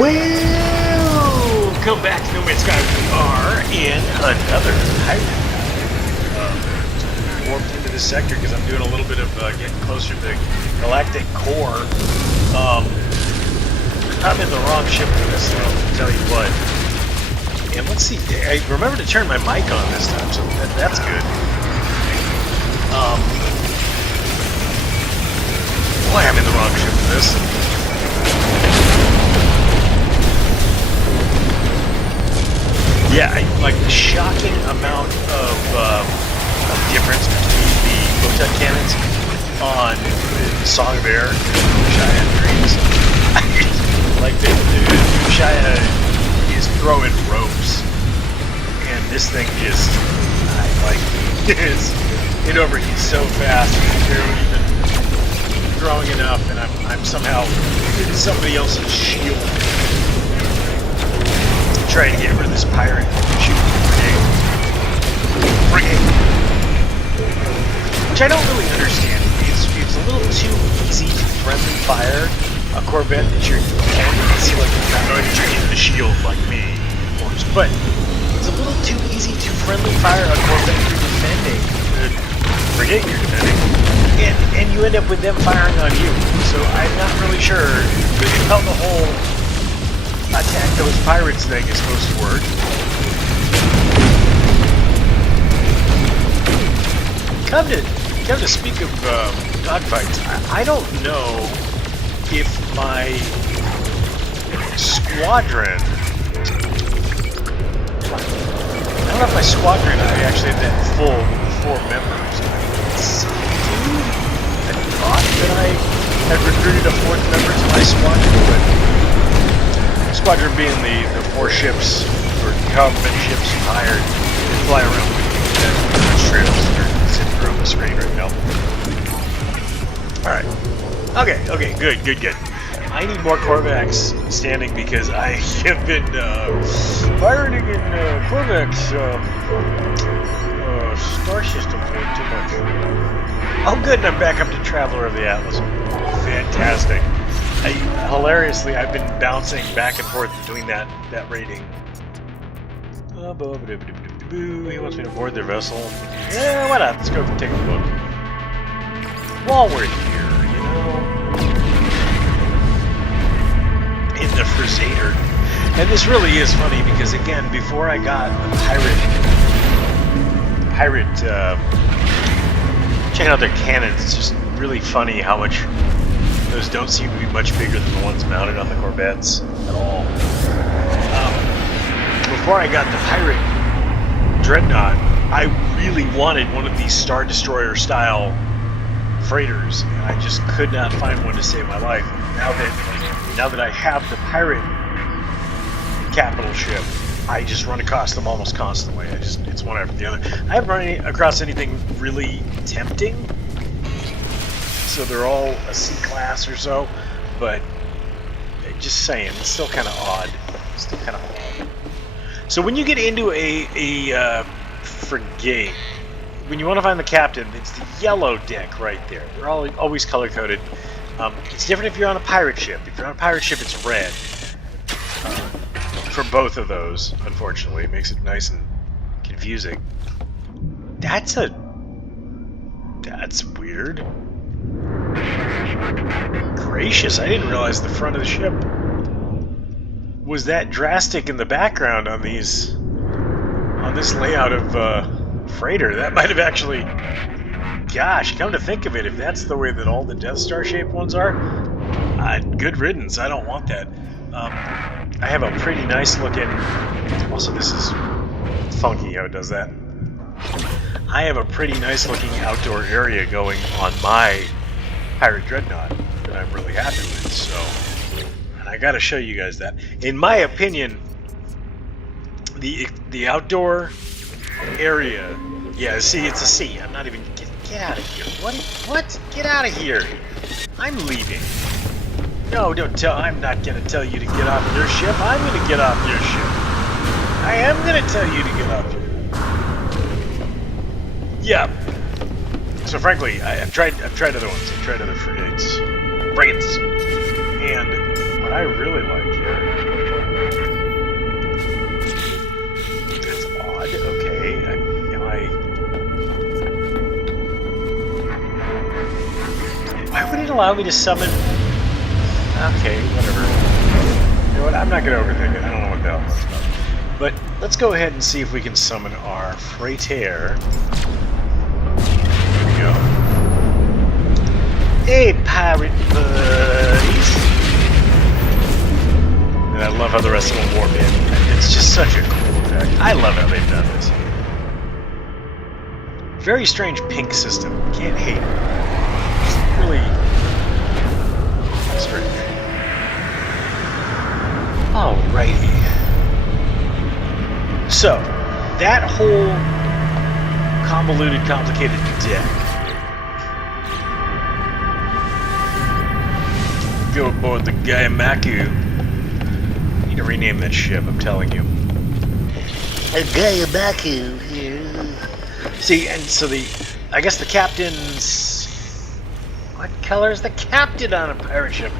Welcome back to No Man's Sky. We are in another hybrid. Warped into this sector because I'm doing a little bit of getting closer to the galactic core. I'm in the wrong ship for this, so I'll tell you what. And let's see, I remember to turn my mic on this time, so that's good. Boy, I'm in the wrong ship for this. Yeah, like the shocking amount of difference between the photon cannons on the Song of Air and Cheyenne Dreams. Like the Cheyenne is throwing ropes, and this thing just, it overheats so fast, and barely even throwing enough, and I'm somehow in somebody else's shield. Trying to get rid of this pirate shooting frigate. Which I don't really understand. It's a little too easy to friendly fire a Corvette that you're see like I know that you're in the shield like me, of course, but it's a little too easy to friendly fire a Corvette you're defending, the frigate you're defending, and you end up with them firing on you. So I'm not really sure how the whole attack those pirates thing is supposed to work. Come to speak of dogfights, I don't know if my squadron, I actually had that full with 4 members. I thought that I had recruited a 4th member to my squadron, but squadron being the 4 ships, or however many ships you hired to fly around with the trails that are sitting on the screen right now. Alright. Okay, good. I need more Corvax standing because I have been firing in Corvax star system way too much. Oh good, and I'm back up to Traveler of the Atlas. Fantastic. Hilariously, I've been bouncing back and forth between that rating. He wants me to board their vessel. Yeah, why not? Let's go take a look. While we're here, you know, in the Crusader. And this really is funny because, again, before I got the pirate, checking out their cannons, it's just really funny how much those don't seem to be much bigger than the ones mounted on the Corvettes at all. Before I got the pirate dreadnought, I really wanted one of these Star Destroyer style freighters, and I just could not find one to save my life. Now that I have the pirate capital ship, I just run across them almost constantly. It's one after the other. I haven't run across anything really tempting, so they're all a C-class or so, but just saying, it's still kind of odd. So when you get into a frigate, when you want to find the captain, it's the yellow deck right there. They're always color-coded. It's different if you're on a pirate ship. If you're on a pirate ship, it's red. For both of those, unfortunately. It makes it nice and confusing. That's weird. Gracious, I didn't realize the front of the ship was that drastic in the background on this layout of freighter. That might have actually, gosh, come to think of it, if that's the way that all the Death Star shaped ones are, good riddance. I don't want that. I have a pretty nice looking, also this is funky how it does that. I have a pretty nice looking outdoor area going on my pirate dreadnought that I'm really happy with, so I gotta show you guys that. In my opinion, the outdoor area, yeah, see, it's a C. I'm not even, get out of here. What? Get out of here. I'm leaving. No, I'm not gonna tell you to get off your ship. I'm gonna get off your ship. I am gonna tell you to get off your. Yeah. So frankly, I've tried other ones. I've tried other frigates. And what I really like here Okay, am I... Why would it allow me to summon... Okay, whatever. You know what, I'm not going to overthink it. I don't know what the hell that's about. But let's go ahead and see if we can summon our freighter. Here we go. Hey, pirate buddies! And I love how the rest of them warp in. It's just such a cool effect. I love how they've done this. Very strange pink system. Can't hate it. It's really strange. Alrighty. So, that whole convoluted, complicated deck. Go aboard the Gaiamaku. Need to rename that ship, I'm telling you. A Gaiamaku here. See, and so I guess the captain's... What color is the captain on a pirate ship?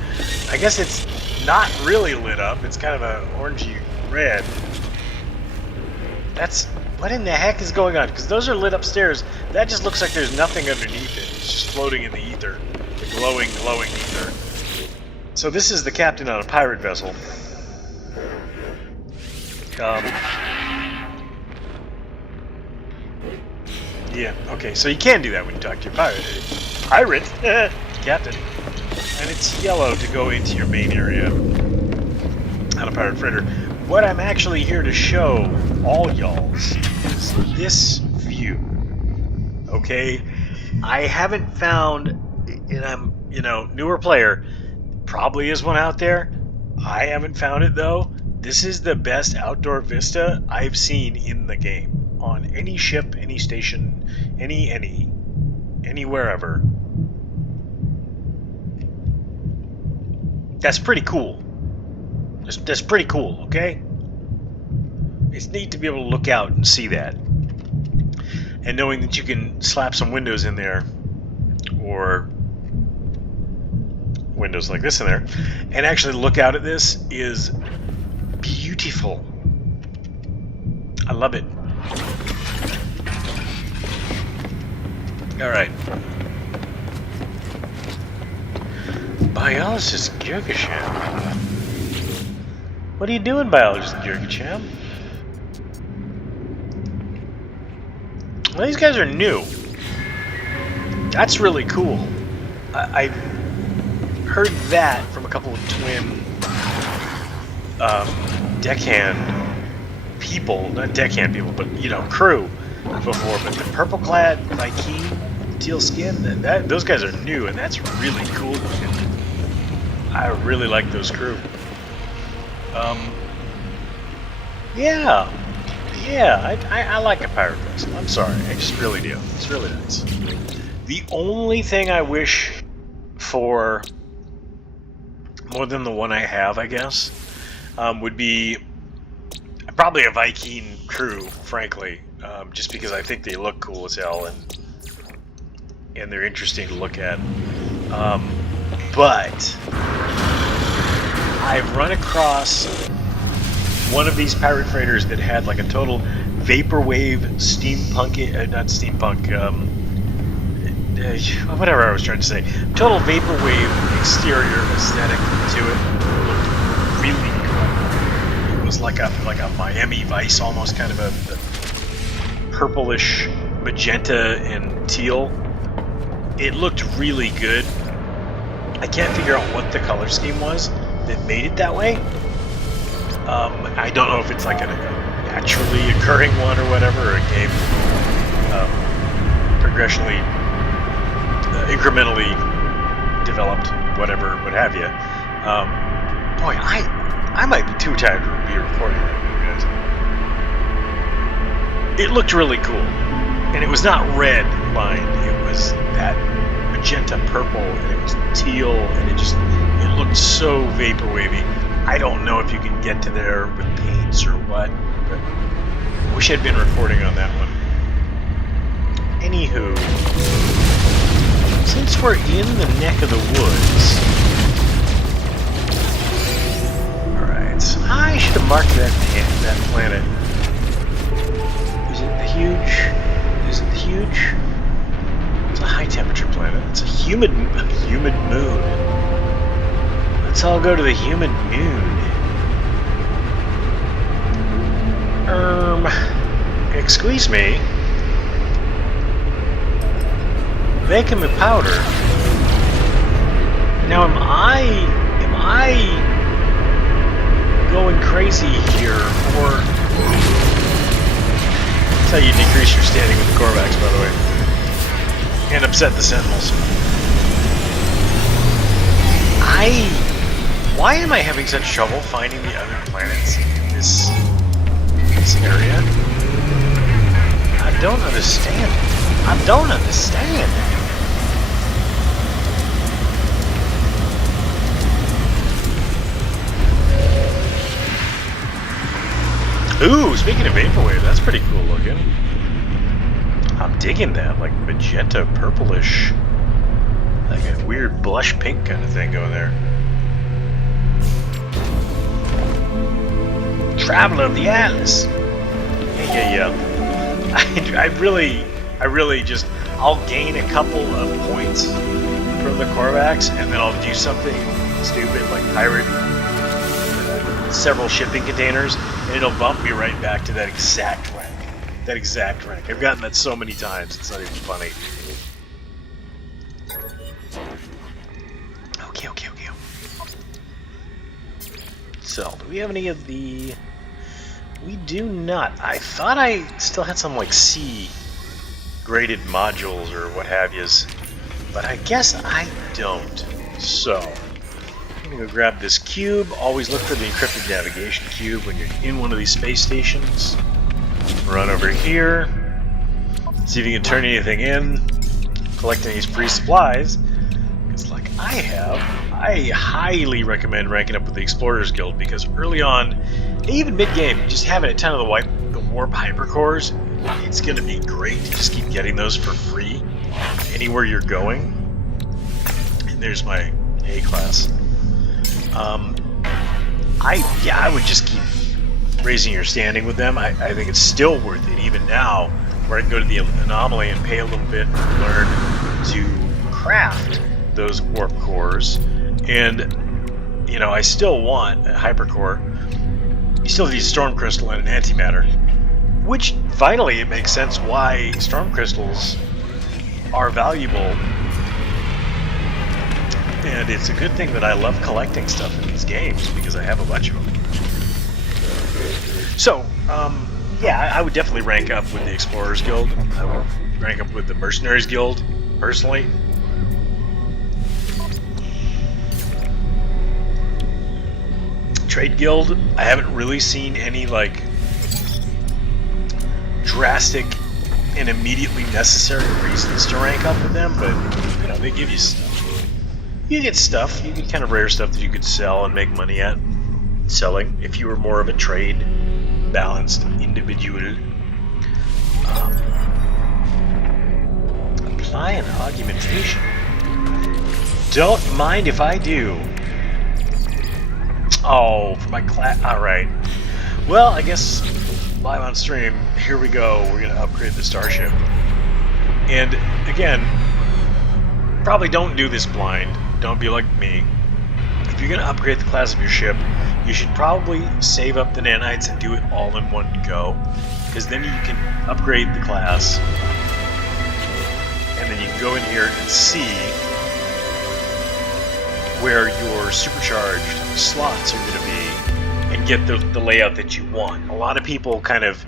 I guess it's not really lit up. It's kind of a orangey red. What in the heck is going on? Because those are lit upstairs. That just looks like there's nothing underneath it. It's just floating in the ether. The glowing ether. So this is the captain on a pirate vessel. Yeah, okay, so you can do that when you talk to your pirate. Pirate? Captain. And it's yellow to go into your main area on a pirate freighter. What I'm actually here to show all y'all is this view. Okay? I haven't found, and I'm, newer player, probably is one out there. I haven't found it though. This is the best outdoor vista I've seen in the game. On any ship, any station, any wherever. That's pretty cool. That's pretty cool, okay? It's neat to be able to look out and see that. And knowing that you can slap some windows in there, or windows like this in there, and actually look out at this is beautiful. I love it. Alright. Biologist Gurgasham. What are you doing, Biologist Gurgasham? Well, these guys are new. That's really cool. I heard that from a couple of twin deckhand people, not deckhand people, but crew before. But the purple-clad Viking, teal skin, those guys are new, and that's really cool looking. I really like those crew. Yeah, I like a pirate vessel. I'm sorry, I just really do. It's really nice. The only thing I wish for more than the one I have, I guess, would be probably a Viking crew, frankly, just because I think they look cool as hell and they're interesting to look at. But I've run across one of these pirate freighters that had like a total vaporwave steampunk, not steampunk, whatever I was trying to say, total vaporwave exterior aesthetic to it. It looked really cool. It was like a Miami Vice, almost kind of a purplish magenta and teal. It looked really good. I can't figure out what the color scheme was that made it that way. I don't know if it's like a naturally occurring one or whatever, or a game progressionally, incrementally developed, whatever, what have you. Boy, I might be too tired to be recording that with you guys. It looked really cool, and it was not red lined. It was that magenta purple, and it was teal, and it looked so vaporwavy. I don't know if you can get to there with paints or what, but I wish I'd been recording on that one. Anywho, since we're in the neck of the woods, alright, I should have marked that planet huge? Is it huge? It's a high temperature planet. It's a humid moon. Let's all go to the humid moon. Excuse me. Making me powder. Now am I going crazy here, or that's how you decrease your standing with the Korvax, by the way, and upset the Sentinels. Why am I having such trouble finding the other planets in this area? I don't understand. I don't understand. Ooh, speaking of Vaporwave, that's pretty cool looking. I'm digging that, like magenta purplish, like a weird blush pink kind of thing going there. Traveler of the Atlas. Yeah. I really just, I'll gain a couple of points from the Korvax, and then I'll do something stupid like pirate several shipping containers, and it'll bump me right back to that exact rank. I've gotten that so many times, it's not even funny. Okay. So, do we have any of the... We do not. I thought I still had some, like, C-graded modules or what have yous, but I guess I don't. So, I'm gonna go grab this cube. Always look for the encrypted navigation cube when you're in one of these space stations. Run over here. See if you can turn anything in. Collect any free supplies. Because like I highly recommend ranking up with the Explorers Guild, because early on, even mid-game, just having a ton of the warp hypercores, it's gonna be great to just keep getting those for free anywhere you're going. And there's my A class. I would just keep raising your standing with them. I think it's still worth it, even now, where I can go to the anomaly and pay a little bit and learn to craft those warp cores. And, you know, I still want a hypercore. You still need a storm crystal and an antimatter, which finally it makes sense why storm crystals are valuable. And it's a good thing that I love collecting stuff in these games, because I have a bunch of them. So, yeah, I would definitely rank up with the Explorers Guild. I would rank up with the Mercenaries Guild, personally. Trade Guild, I haven't really seen any, like, drastic and immediately necessary reasons to rank up with them, but, you know, they give you stuff. You get stuff, you get kind of rare stuff that you could sell and make money at selling if you were more of a trade balanced individual. Apply an augmentation. Don't mind if I do. Oh, for my class. Alright. Well, I guess live on stream, here we go. We're going to upgrade the starship. And again, probably don't do this blind. Don't be like me. If you're going to upgrade the class of your ship, you should probably save up the nanites and do it all in one go, because then you can upgrade the class, and then you can go in here and see where your supercharged slots are going to be and get the layout that you want. A lot of people kind of,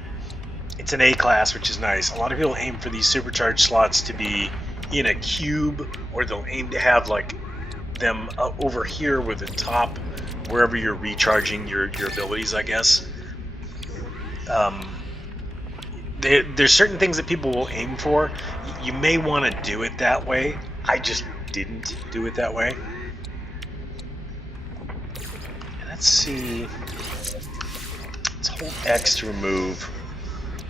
it's an A class, which is nice. A lot of people aim for these supercharged slots to be in a cube, or they'll aim to have like them over here with the top, wherever you're recharging your abilities, I guess. There's certain things that people will aim for. You may want to do it that way. I just didn't do it that way. Let's see. Let's hold X to remove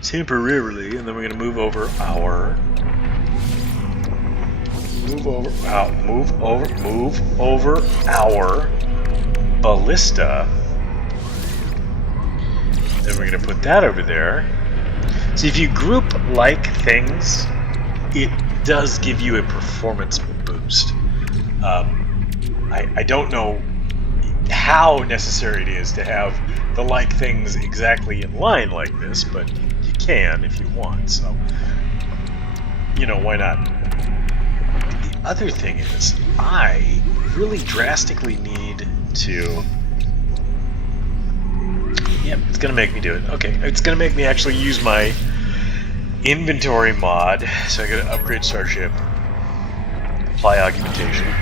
temporarily, and then we're going to move over our... Move over our ballista. Then we're going to put that over there. So if you group like things, it does give you a performance boost. I don't know how necessary it is to have the like things exactly in line like this, but you can if you want, so, you know, why not? The other thing is, I really drastically need to... Yep, it's gonna make me do it. Okay, it's gonna make me actually use my inventory mod, so I gotta upgrade Starship, apply augmentation, and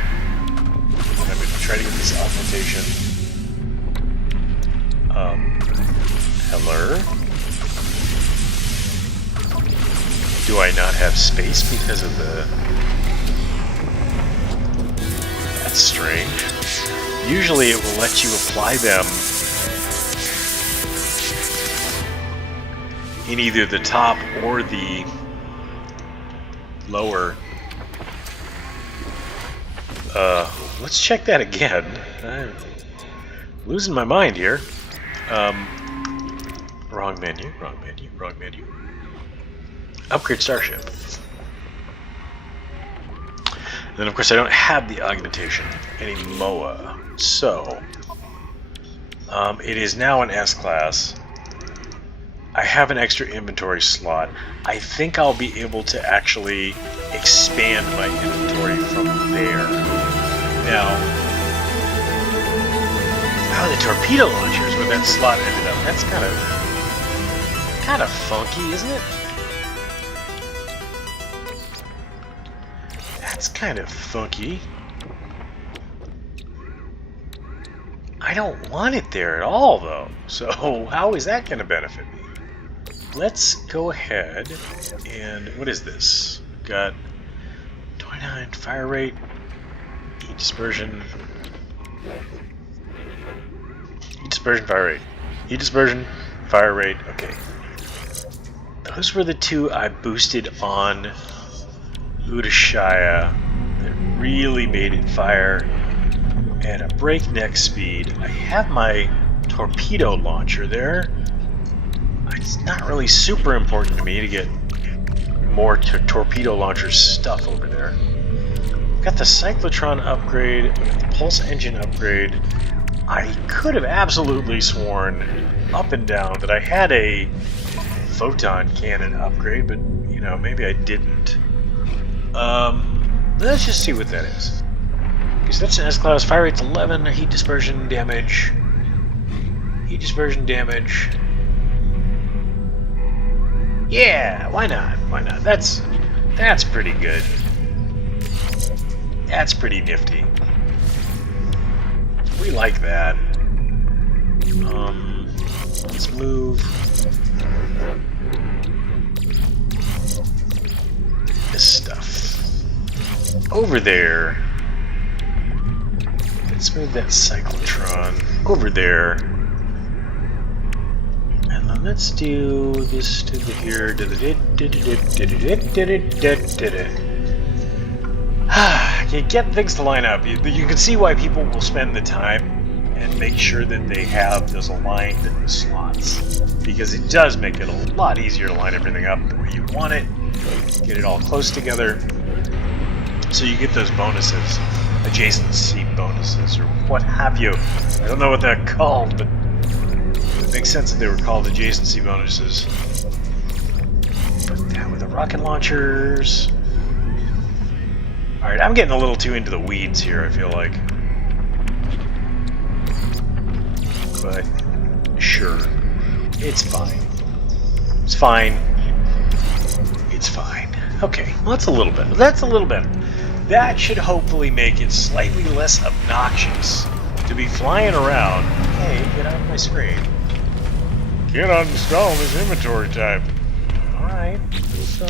I'm gonna try to get this augmentation. Hello? Do I not have space because of the... That's strange. Usually it will let you apply them in either the top or the lower. Let's check that again. I'm losing my mind here. Wrong menu, wrong menu, wrong menu. Upgrade Starship. And then of course I don't have the augmentation anymore. So, it is now an S-Class. I have an extra inventory slot. I think I'll be able to actually expand my inventory from there. Now, the torpedo launchers where that slot ended up, that's kind of funky, isn't it? That's kind of funky. I don't want it there at all, though. So how is that going to benefit me? Let's go ahead and... What is this? Got 29 fire rate, heat dispersion, fire rate, heat dispersion, fire rate. Okay. Those were the two I boosted on Udashaya that really made it fire at a breakneck speed. I have my torpedo launcher there. It's not really super important to me to get more torpedo launcher stuff over there. I've got the cyclotron upgrade, I've got the pulse engine upgrade. I could have absolutely sworn up and down that I had a photon cannon upgrade, but, you know, maybe I didn't. Let's just see what that is. Okay, so that's an S-Class. Fire rate's 11, heat dispersion damage. Heat dispersion damage. Yeah, why not? Why not? That's pretty good. That's pretty nifty. We like that. Let's move this stuff over there. Let's move that cyclotron over there. And then let's do this to the here. You get things to line up. You can see why people will spend the time and make sure that they have those aligned slots, because it does make it a lot easier to line everything up the way you want it, get it all close together, so you get those bonuses, adjacency bonuses, or what have you. I don't know what they're called, but it makes sense that they were called adjacency bonuses. Put that with the rocket launchers. Alright, I'm getting a little too into the weeds here, I feel like. But, sure. It's fine. It's fine. It's fine. Okay, well, that's a little better. That's a little better. That should hopefully make it slightly less obnoxious to be flying around. Hey, get out of my screen. Can't uninstall this inventory type. Alright. So,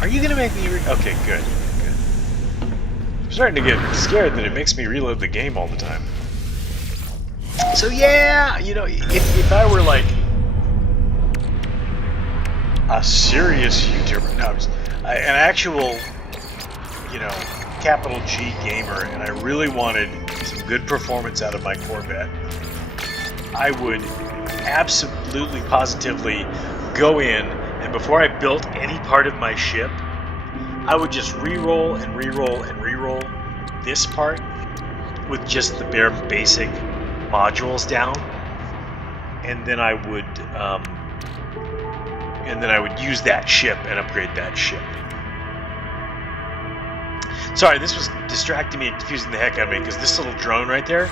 are you gonna make me okay, good. Good. I'm starting to get scared that it makes me reload the game all the time. So yeah, you know, if I were like a serious YouTuber, no, an actual, you know, capital G gamer, and I really wanted some good performance out of my Corvette, I would absolutely positively go in, and before I built any part of my ship, I would just re-roll and re-roll and re-roll this part with just the bare basic modules down, and then I would use that ship and upgrade that ship. Sorry, this was distracting me and confusing the heck out of me, because this little drone right there,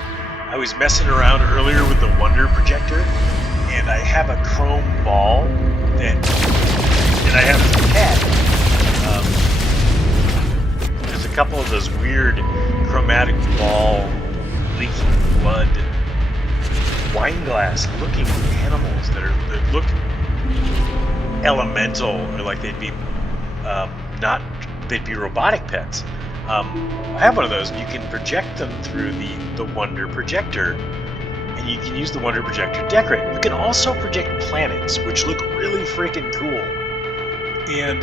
I was messing around earlier with the Wonder projector, and I have a chrome ball and I have a cat. There's a couple of those weird chromatic ball, leaking blood, wine glass looking animals that look elemental, or like they'd be they'd be robotic pets. I have one of those, and you can project them through the Wonder projector, and you can use the Wonder projector to decorate. You can also project planets, which look really freaking cool. And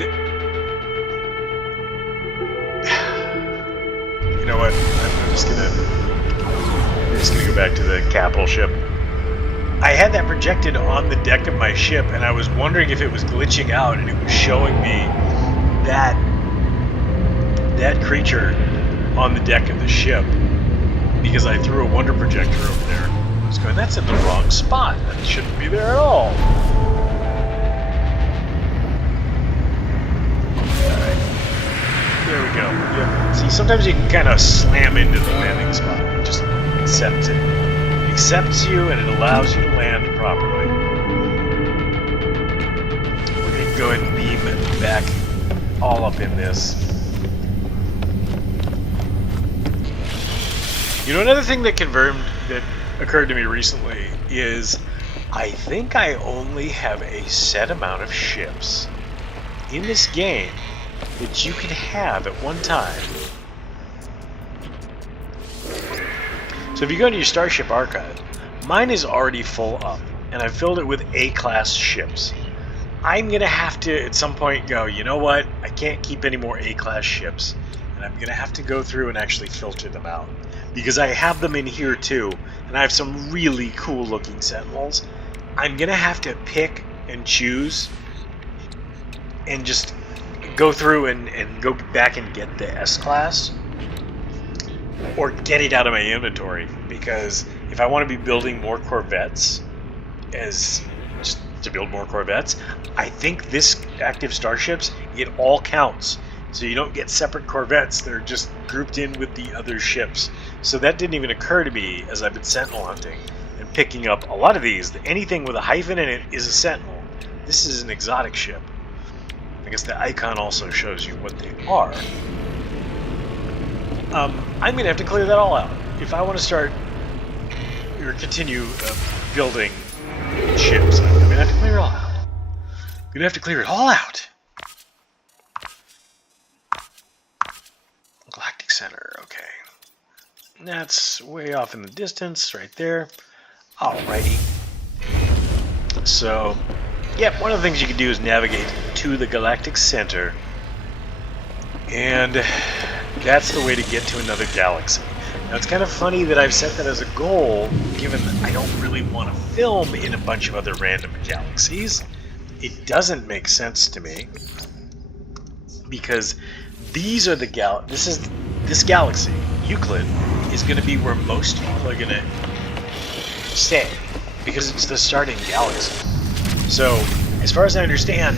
you know what? I'm just gonna go back to the capital ship. I had that projected on the deck of my ship, and I was wondering if it was glitching out, and it was showing me that creature on the deck of the ship because I threw a Wonder projector over there. I was going, that's in the wrong spot. That shouldn't be there at all. Alright. There we go. Yeah. See, sometimes you can kind of slam into the landing spot. It just accepts it. It accepts you, and it allows you to land properly. We're going to go ahead and beam back all up in this. You know, another thing that occurred to me recently is I think I only have a set amount of ships in this game that you can have at one time. So if you go into your Starship Archive, mine is already full up, and I've filled it with A-class ships. I'm going to have to, at some point, go, you know what, I can't keep any more A-class ships, and I'm going to have to go through and actually filter them out. Because I have them in here too, and I have some really cool looking Sentinels. I'm going to have to pick and choose and just go through and go back and get the S-Class, or get it out of my inventory, because if I want to be building more Corvettes, just to build more Corvettes, I think this active starships, it all counts. So you don't get separate Corvettes, they're just grouped in with the other ships. So that didn't even occur to me as I've been Sentinel hunting and picking up a lot of these. Anything with a hyphen in it is a Sentinel. This is an exotic ship. I guess the icon also shows you what they are. I'm going to have to clear that all out. If I want to start or continue building ships, I'm going to have to clear it all out. I'm going to have to clear it all out. Galactic Center, okay. That's way off in the distance, right there. Alrighty. So, yep, one of the things you can do is navigate to the Galactic Center. And that's the way to get to another galaxy. Now, it's kind of funny that I've set that as a goal, given that I don't really want to film in a bunch of other random galaxies. It doesn't make sense to me, because these are the this galaxy, Euclid, is going to be where most people are going to stay, because it's the starting galaxy. So, as far as I understand,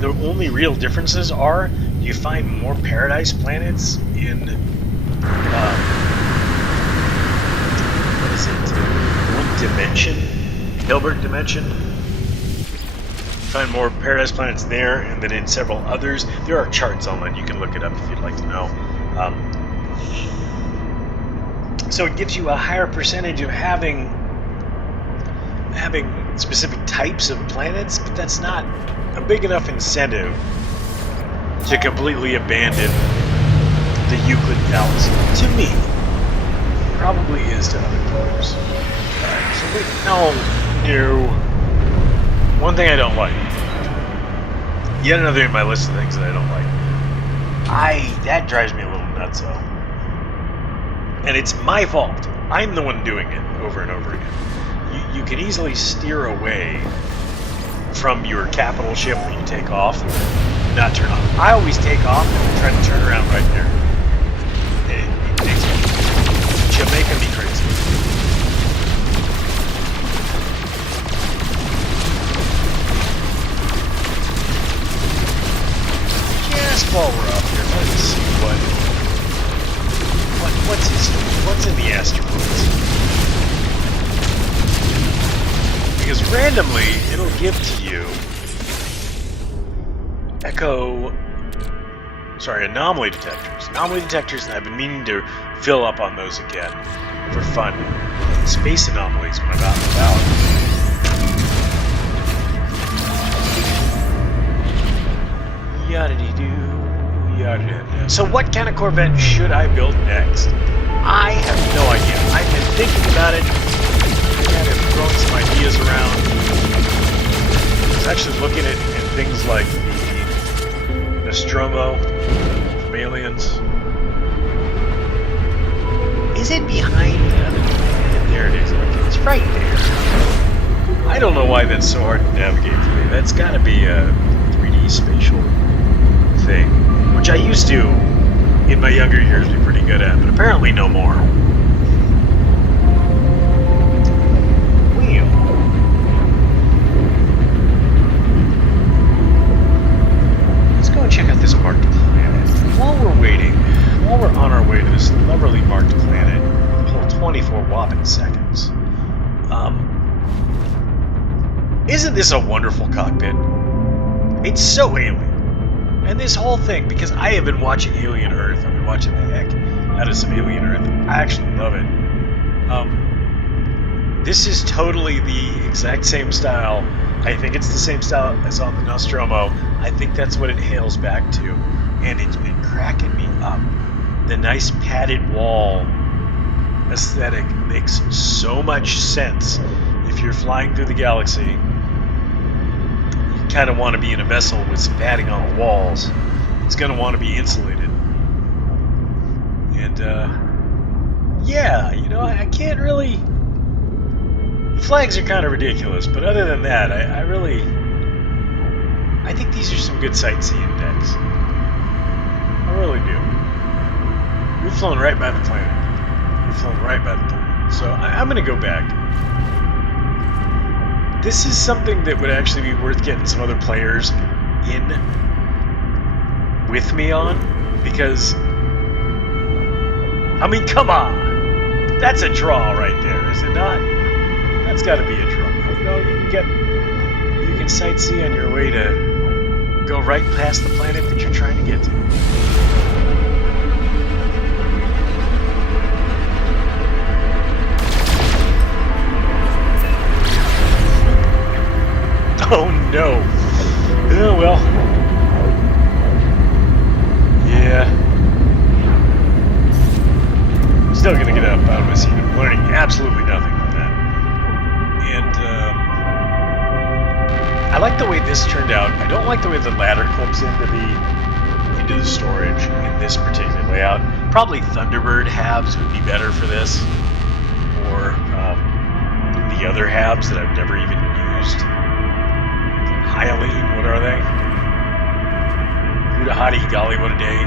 the only real differences are you find more paradise planets in what is it? One dimension, Hilbert dimension. Find more paradise planets there, and then in several others. There are charts online. You can look it up if you'd like to know. So it gives you a higher percentage of having specific types of planets, but that's not a big enough incentive to completely abandon the Euclid galaxy. To me, it probably is to other players. Alright, so no. One thing I don't like. Yet another in my list of things that I don't like. That drives me a little nuts, though. And it's my fault. I'm the one doing it over and over again. you can easily steer away from your capital ship when you take off, and not turn off. I always take off and try to turn around right there. It makes Jamaica me crazy. Just while we're up here, let's see what's in the asteroids. Because randomly, it'll give to you anomaly detectors. Anomaly detectors, and I've been meaning to fill up on those again for fun. Space anomalies when I'm out and about. Yada-dee-doo, yada-dee-doo. So what kind of Corvette should I build next? I have no idea. I've been thinking about it, kind of throwing some ideas around. I was actually looking at things like the Nostromo from Aliens. Is it behind the other planet? There it is. Okay, it's right there. I don't know why that's so hard to navigate for me. That's got to be a 3D spatial thing, which I used to, in my younger years, be pretty good at, but apparently no more. Wheel. Let's go and check out this marked planet. While we're waiting, while we're on our way to this lovely marked planet, the whole 24 whopping seconds. Isn't this a wonderful cockpit? It's so alien. And this whole thing, because I have been watching Alien Earth, I've been watching the heck out of some Alien Earth. I actually love it. This is totally the exact same style. I think it's the same style as on the Nostromo. I think that's what it hails back to. And it's been cracking me up. The nice padded wall aesthetic makes so much sense. If you're flying through the galaxy, kind of want to be in a vessel with some padding on the walls. It's going to want to be insulated. And, yeah, you know, I can't really... The flags are kind of ridiculous, but other than that, I think these are some good sightseeing decks. I really do. We've flown right by the planet. We've flown right by the planet. So I'm going to go back. This is something that would actually be worth getting some other players in with me on, because, I mean, come on, that's a draw right there, is it not? That's got to be a draw. You know, you can sightsee on your way to go right past the planet that you're trying to get to. Oh no. Oh well. Yeah. Still gonna get up out of my seat. I'm learning absolutely nothing from that. And I like the way this turned out. I don't like the way the ladder clips into the storage in this particular layout. Probably Thunderbird halves would be better for this, or the other halves that I've never even used. Hyalene, what are they? Udahati, golly, what a day.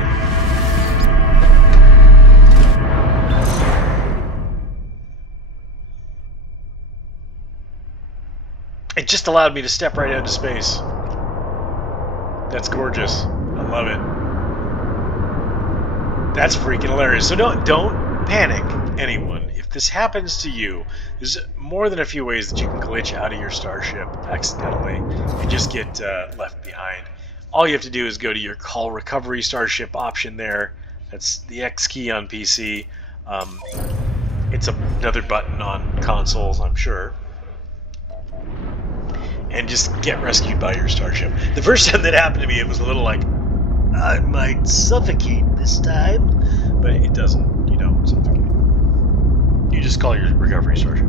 It just allowed me to step right into space. That's gorgeous. I love it. That's freaking hilarious. So don't panic, anyone. If this happens to you, there's more than a few ways that you can glitch out of your starship accidentally and just get left behind. All you have to do is go to your call recovery starship option there. That's the X key on PC. It's another button on consoles, I'm sure. And just get rescued by your starship. The first time that happened to me, it was a little like, I might suffocate this time, but it doesn't. You don't suffocate. You just call your recovery starship.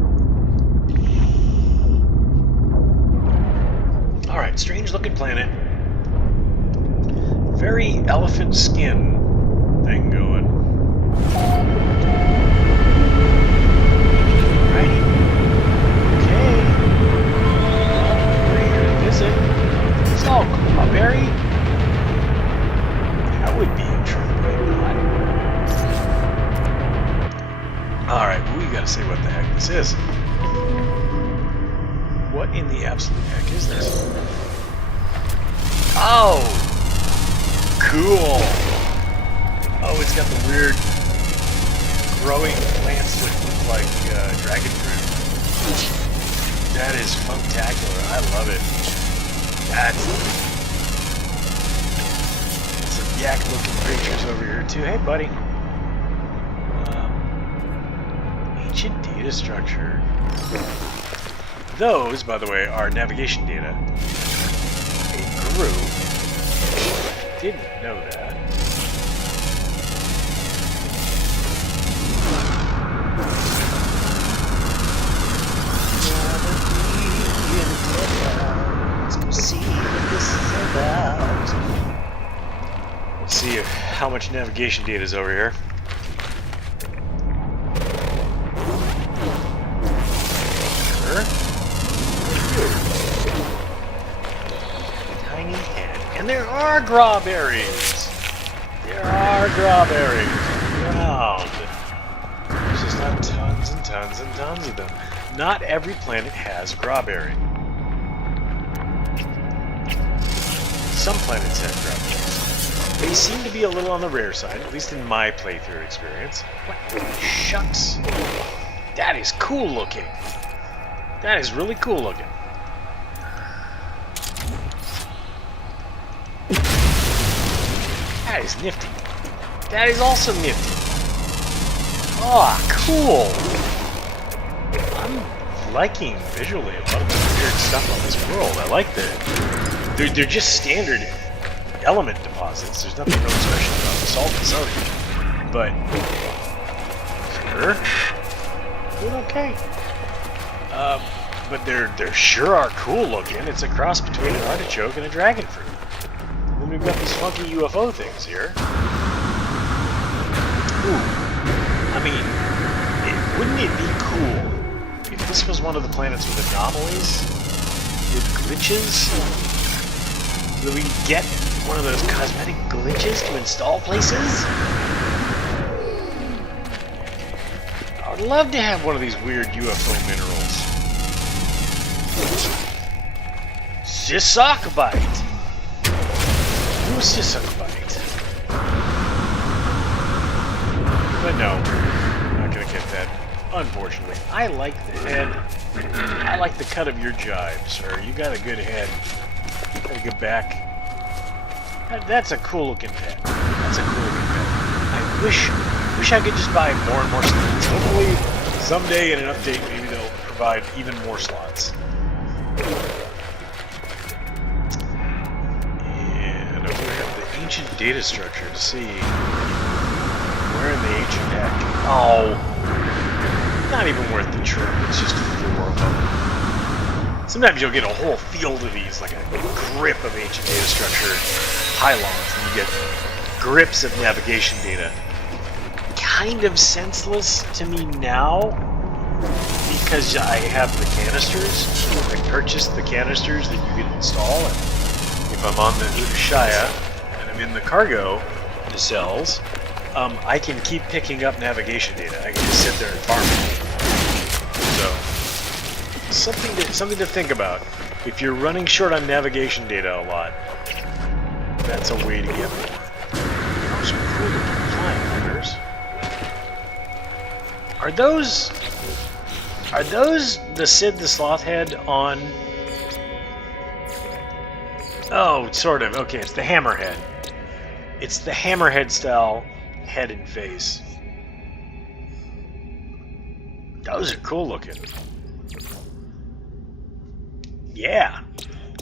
Alright, strange looking planet. Very elephant skin thing going. Righty. Okay. It's all strawberry. That would be intriguing. Alright, we gotta say what the heck this is. What in the absolute heck is this? Oh! Cool! Oh, it's got the weird growing plants that look like dragon fruit. That is funktacular. I love it. That's some yak-looking creatures over here too. Hey, buddy. Ancient data structure. Those, by the way, are navigation data. A group. Didn't know that. Let's go see what this is about. Let's see how much navigation data is over here. Tiny head. And there are strawberries. There are strawberries around. There's just not tons and tons and tons of them. Not every planet has strawberry. Some planets have strawberries. They seem to be a little on the rare side, at least in my playthrough experience. What? Shucks. That is cool looking. That is really cool looking. That is nifty. That is also nifty. Oh, cool. I'm liking visually a lot of the weird stuff on this world. I like that. They're just standard element deposits. There's nothing really special about the salt and sodium. But sure, doing okay. But they're sure are cool looking. It's a cross between an artichoke and a dragon fruit. And then we've got these funky UFO things here. Ooh. I mean, wouldn't it be cool if this was one of the planets with anomalies? With glitches? So that we can get one of those cosmetic glitches to install places? I would love to have one of these weird UFO minerals. Sisakbite! Who's Sisakbite? But no, I'm not gonna get that, unfortunately. I like the head. I like the cut of your jibe, sir. You got a good head. Got a good back. That's a cool looking head. That's a cool looking head. I wish I could just buy more and more slots. Hopefully, someday in an update, maybe they'll provide even more slots. And over here, the ancient data structure to see where in the ancient heck. Oh, not even worth the trip. It's just 4 of them. Sometimes you'll get a whole field of these, like a grip of ancient data structure pylons, and you get grips of navigation data. Kind of senseless to me now, because I have the canisters. I purchased the canisters that you can install, and if I'm on the Udashaya and I'm in the cargo nacelles, I can keep picking up navigation data. I can just sit there and farm it. So, something to think about. If you're running short on navigation data a lot, that's a way to get more. Those are cool looking flying critters. Are those the Sid the Sloth head on? Oh, sort of. Okay, it's the hammerhead. It's the hammerhead style head and face. Those are cool looking. Yeah.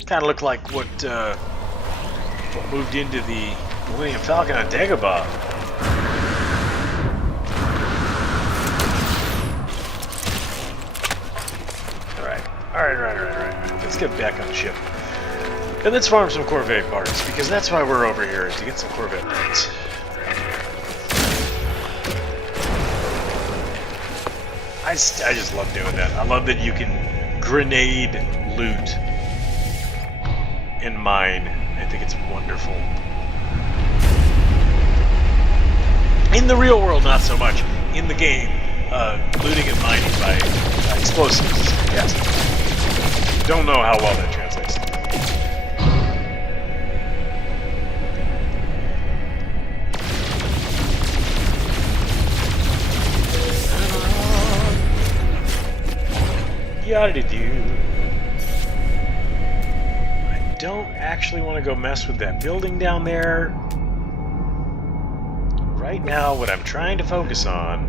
Kind of look like what moved into the Millennium Falcon on Dagobah. Alright. Let's get back on the ship. And let's farm some Corvette parts, because that's why we're over here, is to get some Corvette parts. I just love doing that. I love that you can grenade loot and mine. I think it's wonderful. In the real world, not so much. In the game, looting and mining by explosives is fantastic. Don't know how well that translates. Yada-do. I don't actually want to go mess with that building down there. Right now, what I'm trying to focus on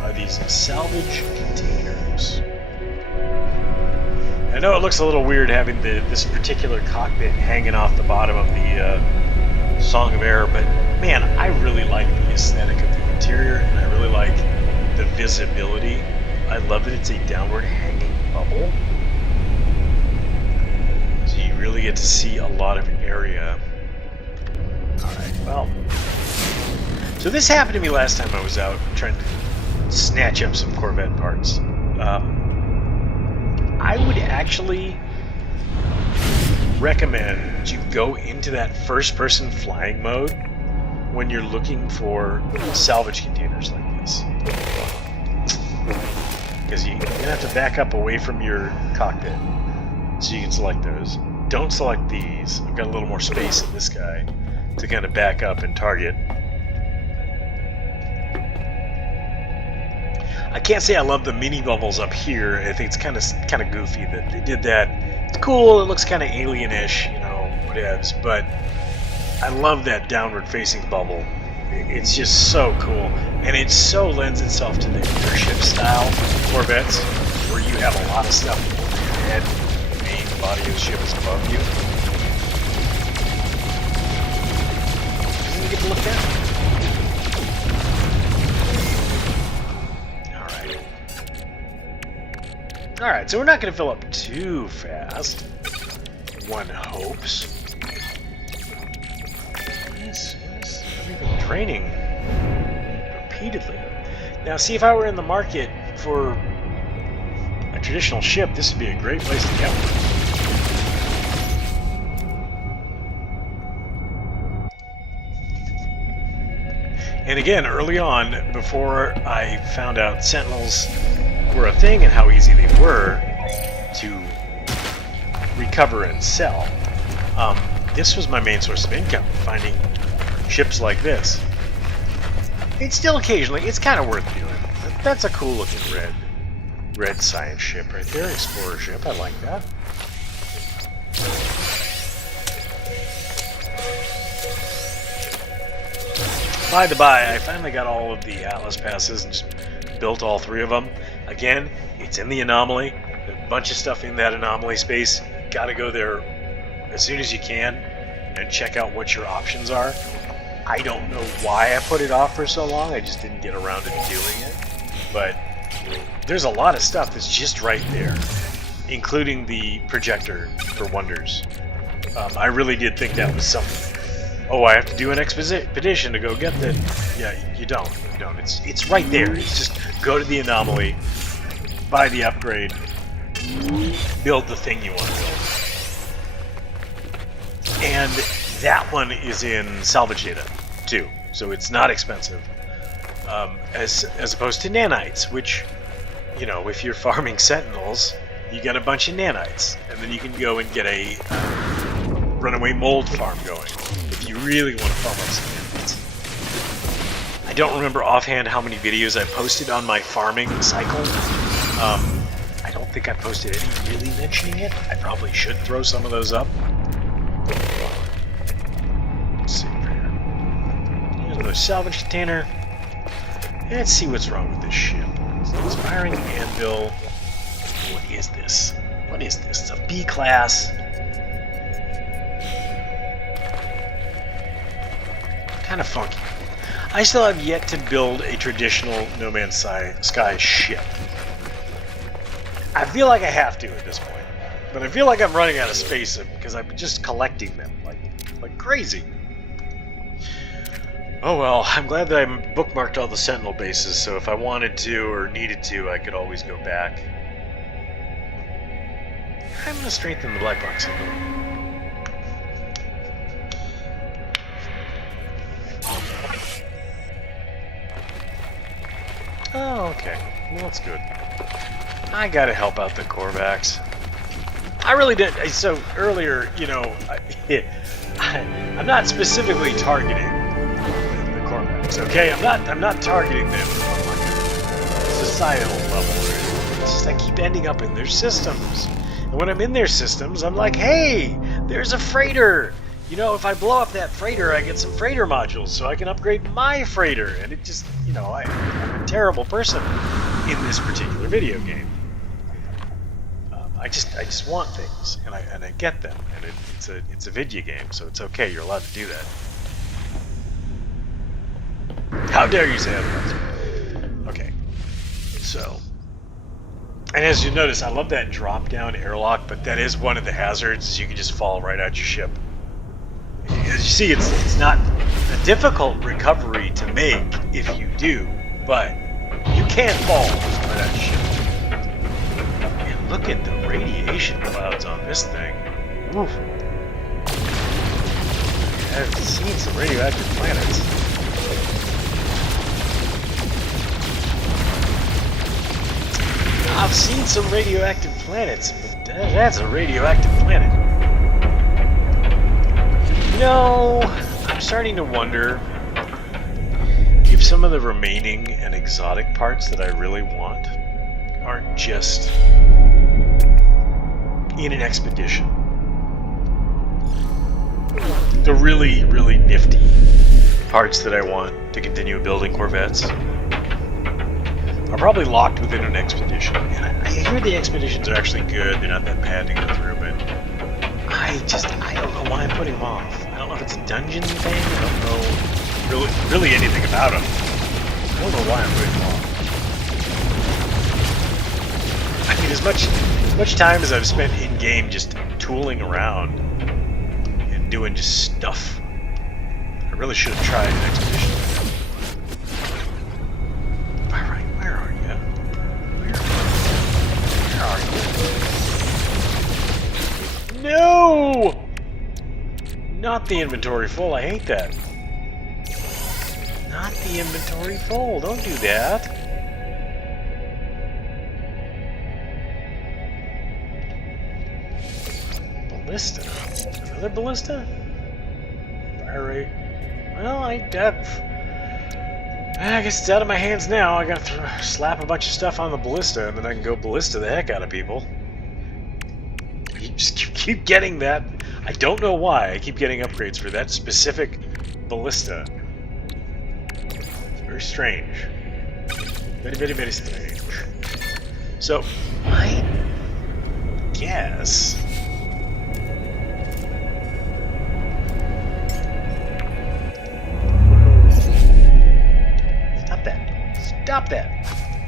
are these salvage containers. I know it looks a little weird having this particular cockpit hanging off the bottom of the Song of Air, but man, I really like the aesthetic of the interior, and I really like the visibility. I love that it's a downward hanging bubble, so you really get to see a lot of area. Alright, well, so this happened to me last time I was out trying to snatch up some Corvette parts. I would actually recommend you go into that first-person flying mode when you're looking for salvage containers like this. Because you're going to have to back up away from your cockpit so you can select those. Don't select these. I've got a little more space in this guy to kind of back up and target. I can't say I love the mini bubbles up here. I think it's kind of goofy that they did that. It's cool. It looks kind of alien-ish, you know, whatevs. But I love that downward-facing bubble. It's just so cool, and it so lends itself to the airship style Corvettes, where you have a lot of stuff over your head. The main body of the ship is above you. Doesn't it get to look at? Alright, so we're not going to fill up too fast. One hopes. Why is everything draining repeatedly? Now, see, if I were in the market for a traditional ship, this would be a great place to get one. And again, early on, before I found out Sentinels were a thing and how easy they were to recover and sell, this was my main source of income, finding ships like this. It's still occasionally, it's kind of worth doing. That's a cool looking red science ship right there, explorer ship, I like that. By the by, I finally got all of the Atlas passes and just built all 3 of them. Again, it's in the anomaly. There's a bunch of stuff in that anomaly space. Gotta go there as soon as you can and check out what your options are. I don't know why I put it off for so long. I just didn't get around to doing it. But there's a lot of stuff that's just right there, including the projector for Wonders. I really did think that was something. Oh, I have to do an expedition to go get that. Yeah, you don't. It's right there. It's just go to the anomaly, buy the upgrade, build the thing you want to build. And that one is in salvage data too, so it's not expensive. As opposed to nanites, which, you know, if you're farming Sentinels, you get a bunch of nanites, and then you can go and get a runaway mold farm going. If you really want to farm up some nanites. I don't remember offhand how many videos I posted on my farming cycle. I don't think I posted any really mentioning it. I probably should throw some of those up. Let's see here. Here's another salvage container. Let's see what's wrong with this ship. It's an inspiring anvil. What is this? What is this? It's a B class. Kind of funky. I still have yet to build a traditional No Man's Sky ship. I feel like I have to at this point, but I feel like I'm running out of space because I'm just collecting them like crazy. Oh well, I'm glad that I bookmarked all the Sentinel bases, so if I wanted to or needed to, I could always go back. I'm going to strengthen the black box signal. Oh, okay. Well, that's good. I gotta help out the Korvax. I really did. So earlier, you know, I'm not specifically targeting the Korvax. Okay, I'm not targeting them on like a societal level. It's just I keep ending up in their systems, and when I'm in their systems, I'm like, hey, there's a freighter. You know, if I blow up that freighter, I get some freighter modules, so I can upgrade my freighter. And it just, you know, I'm a terrible person in this particular video game. I just want things, and I get them, and it's a video game, so it's okay. You're allowed to do that. How dare you say otherwise? Okay, so, and as you notice, I love that drop-down airlock, but that is one of the hazards. Is you can just fall right out your ship. As you see, it's not a difficult recovery to make if you do, but you can fall right out your ship. And look at the radiation clouds on this thing. Oof. I've seen some radioactive planets. I've seen some radioactive planets, but that's a radioactive planet. You know, I'm starting to wonder if some of the remaining and exotic parts that I really want aren't just in an expedition. The really, really nifty parts that I want to continue building Corvettes are probably locked within an expedition. And I hear the expeditions are actually good, they're not that bad to go through, but I don't know why I'm putting them off. I don't know if it's a dungeon thing, I don't know really anything about them. I don't know why I'm putting them off. I mean, as much time as I've spent in-game just tooling around and doing just stuff, I really should have tried an expedition. Alright, where are you? Where are you? No! Not the inventory full, I hate that. Not the inventory full, don't do that. Ballista. Another ballista? Fire rate. Well, I guess it's out of my hands now. I gotta slap a bunch of stuff on the ballista, and then I can go ballista the heck out of people. You just keep getting that. I don't know why I keep getting upgrades for that specific ballista. It's very strange. Very, very, very strange. So, I guess... Stop that!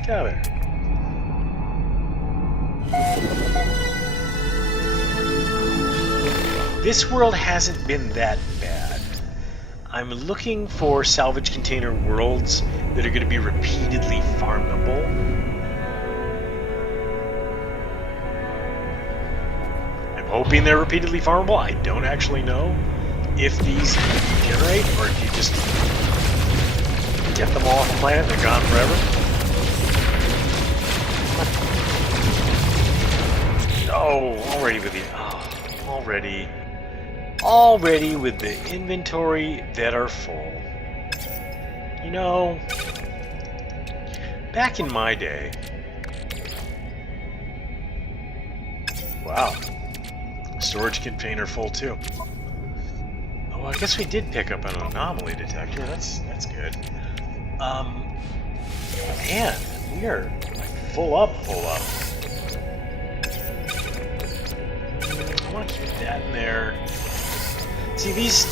Get out of there. This world hasn't been that bad. I'm looking for salvage container worlds that are going to be repeatedly farmable. I'm hoping they're repeatedly farmable. I don't actually know if these generate or if you just get them all off the planet, they're gone forever. Oh, already with the... Oh, already with the inventory that are full. You know, back in my day... Wow. Storage container full too. Oh, I guess we did pick up an anomaly detector. That's good. Man, we are like full up. I want to keep that in there. See, these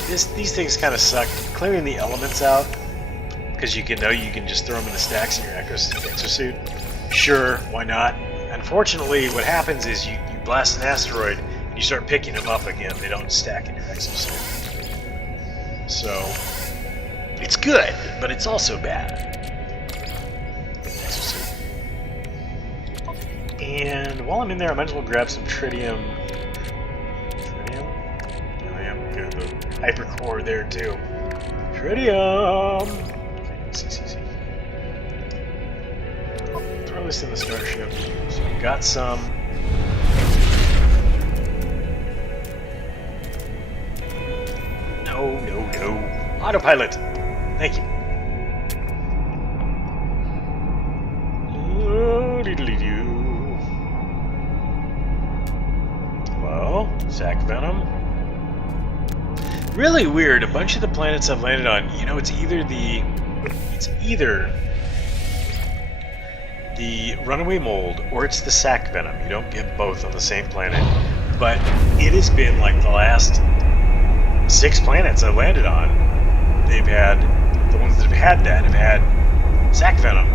things kind of suck. Clearing the elements out, because you can just throw them in the stacks in your exosuit. Sure, why not? Unfortunately, what happens is you blast an asteroid and you start picking them up again. They don't stack in your exosuit. So... it's good, but it's also bad. And while I'm in there, I might as well grab some tritium. Tritium? Oh yeah, good. The hypercore there too. Tritium! See. breakfast in the starship. So we got some. No, no, no. Autopilot. Thank you. Hello? Sac Venom? Really weird. A bunch of the planets I've landed on, you know, it's either the runaway mold or it's the sac venom. You don't get both on the same planet. But it has been like the last 6 planets I've landed on. They've had, the ones that have had that have had sac venom,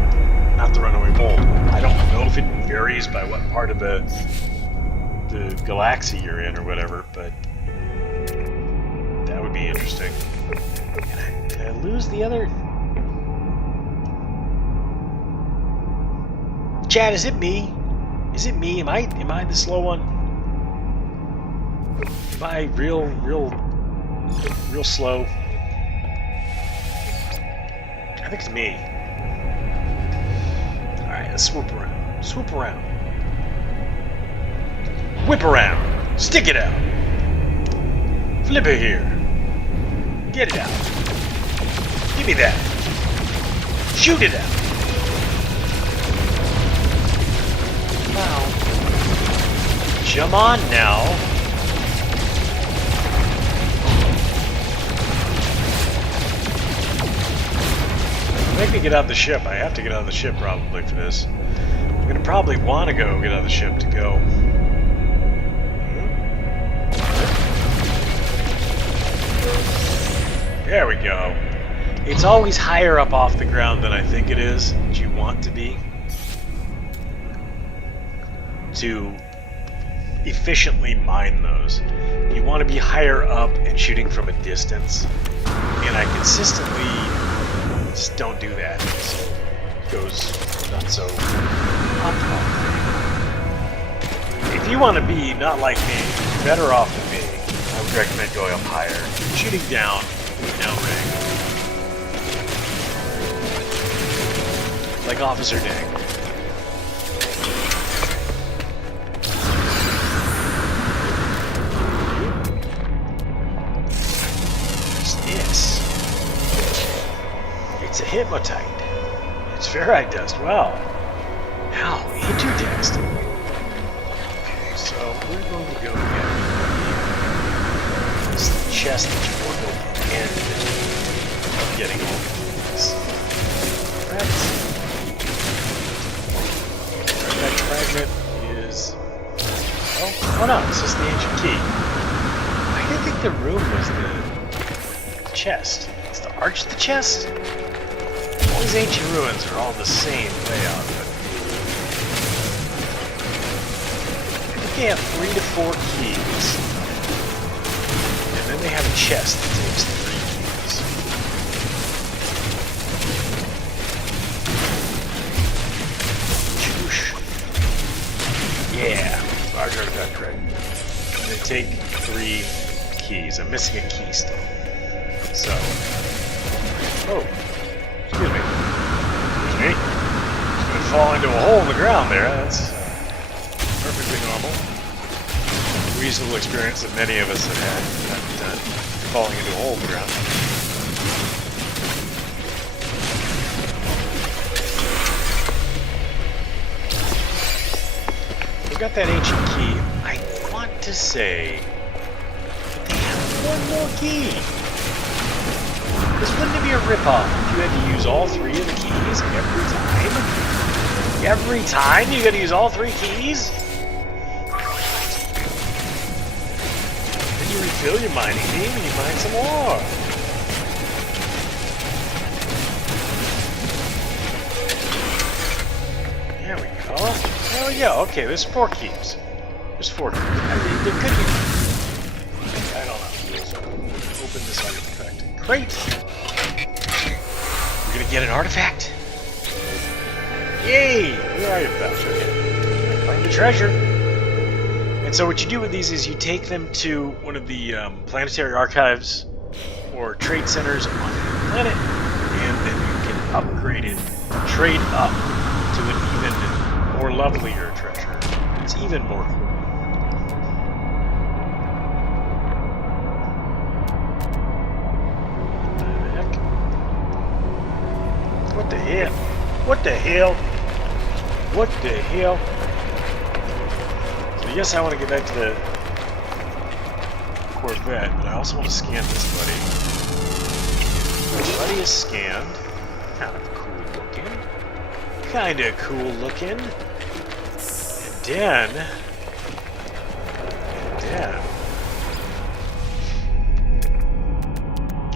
not the runaway mold. I don't know if it varies by what part of the galaxy you're in or whatever, but that would be interesting. Did I lose the other? Chad, is it me? Is it me? Am I the slow one? Am I real slow? I think it's me. Alright, let's swoop around. Swoop around. Whip around. Stick it out. Flip it here. Get it out. Give me that. Shoot it out. Wow. Jump on now. Make me get out of the ship. I have to get out of the ship probably for this. I'm gonna probably want to go get out of the ship to go. There we go. It's always higher up off the ground than I think it is that you want to be to efficiently mine those. You want to be higher up and shooting from a distance, and I consistently just don't do that. So it goes not so optimal. If you want to be not like me, better off than me, I would recommend going up higher. Shooting down range. Like Officer Dang. What's this? It's a Hypnotite. It's ferrite dust. Wow. How interesting. Okay, so we're going to go get this chest that you want to end up getting all these. That fragment is... Oh no, it's just the ancient key. I didn't think the room was the chest. Is the arch the chest? All these ancient ruins are all the same layout, but I think they have 3 to 4 keys. And then they have a chest that takes 3 keys. Choosh. Yeah, large artifact right. And they take 3 keys. I'm missing a key still. So, oh, excuse me. Excuse me. Just gonna fall into a hole in the ground there. That's perfectly normal. Reasonable experience that many of us have had falling into a hole in the ground. We've got that ancient key. I want to say that they have 1 more key. This wouldn't be a ripoff if you had to use all 3 of the keys every time? Every time you gotta use all 3 keys? Then you refill your mining beam and you mine some more. There we go. There we go. Okay, there's 4 keys. There's 4 keys. There could be... I don't know. Let's open this artifact crate. We're gonna get an artifact. Yay! New artifact. Okay. Find the treasure. And so what you do with these is you take them to one of the planetary archives or trade centers on the planet, and then you can upgrade it, trade up to an even more lovelier treasure. It's even more cool. What the heck? What the hell? What the hell? So yes, I want to get back to the Corvette, but I also want to scan this buddy. This buddy is scanned. Kind of cool looking. Kinda cool looking. And then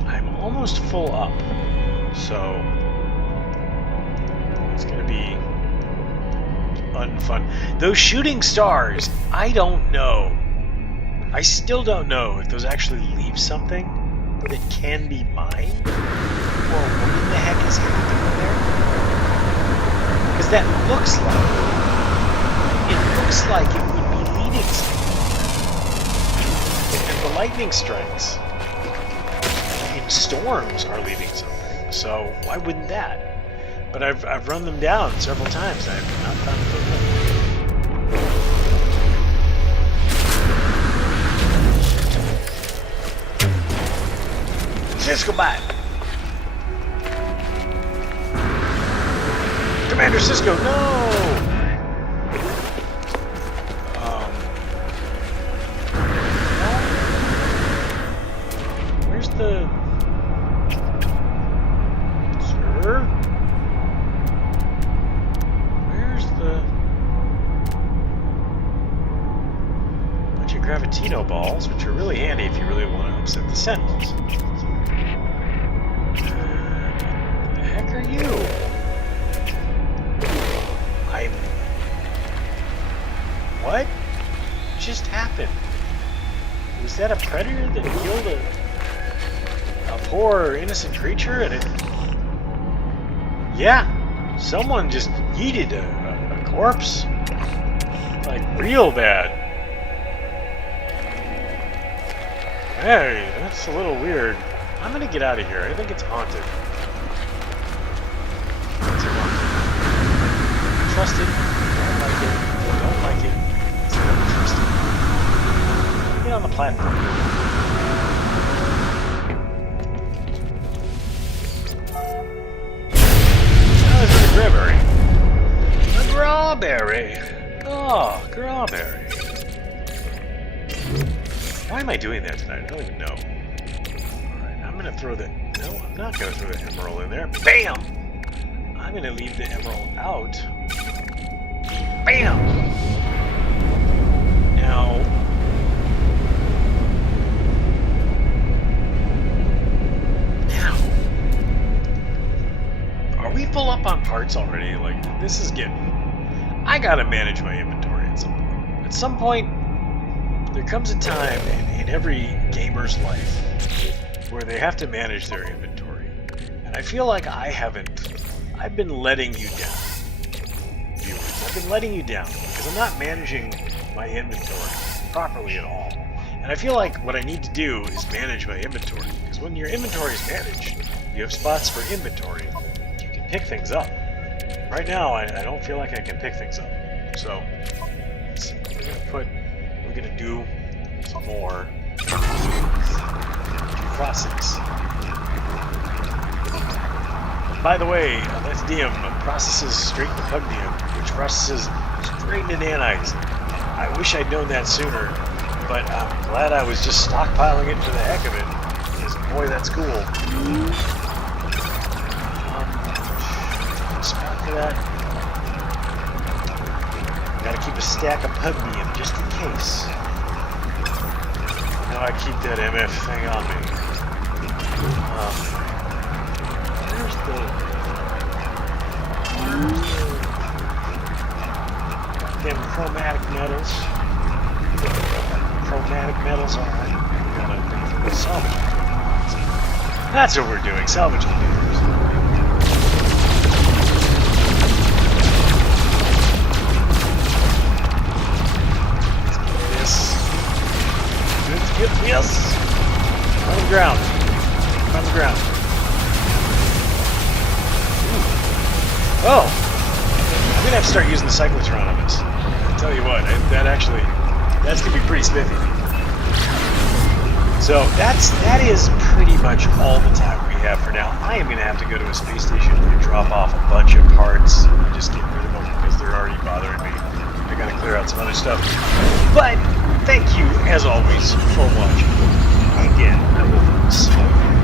I'm almost full up. So it's gonna be unfun. Those shooting stars, I don't know. I still don't know if those actually leave something that can be mined, or what in the heck is happening there? Because that looks like it would be leading something. And the lightning strikes in storms are leading something. So why wouldn't that? But I've run them down several times and I've not found the one. Cisco back. Commander Cisco, no! Where's the... Sir? Where's the... Bunch of Gravitino balls, which are really handy if you really want to upset the Sentinels. What the heck are you? What just happened? Was that a predator that killed a poor innocent creature? And it... Yeah, someone just yeeted a corpse. Like, real bad. Hey, that's a little weird. I'm gonna get out of here. I think it's haunted. It's haunted. Trust it. Don't like it. Don't like it. It's never trusted. Get on the platform. Oh, this is a Grayberry. A Grawberry. Oh, Grawberry. Why am I doing that tonight? I don't even know. I'm gonna throw the... No, I'm not gonna throw the emerald in there. BAM! I'm gonna leave the emerald out. BAM! Now... Are we full up on parts already? Like, this is getting... I gotta manage my inventory at some point. At some point, there comes a time in every gamer's life where they have to manage their inventory. And I feel like I've been letting you down, viewers. I've been letting you down because I'm not managing my inventory properly at all. And I feel like what I need to do is manage my inventory, because when your inventory is managed, you have spots for inventory. You can pick things up. Right now, I don't feel like I can pick things up. So, we're gonna do some more process. By the way, that's DM processes straight into Pugdium, which processes straight into nanites. I wish I'd known that sooner, but I'm glad I was just stockpiling it for the heck of it, because boy, that's cool. Spot for that. Gotta keep a stack of Pugdium just in case. Now I keep that MF thing on me. Where's the them chromatic metals? Chromatic metals, alright. Gotta salvage. That's what we're doing, salvage containers. Get this on the ground. On the ground. Ooh. Oh! I'm gonna have to start using the cyclotron on this. I'll tell you what, that's gonna be pretty spiffy. So that is pretty much all the time we have for now. I am gonna have to go to a space station and drop off a bunch of parts and just get rid of them because they're already bothering me. I gotta clear out some other stuff. But thank you, as always, for watching. Again, I will see you.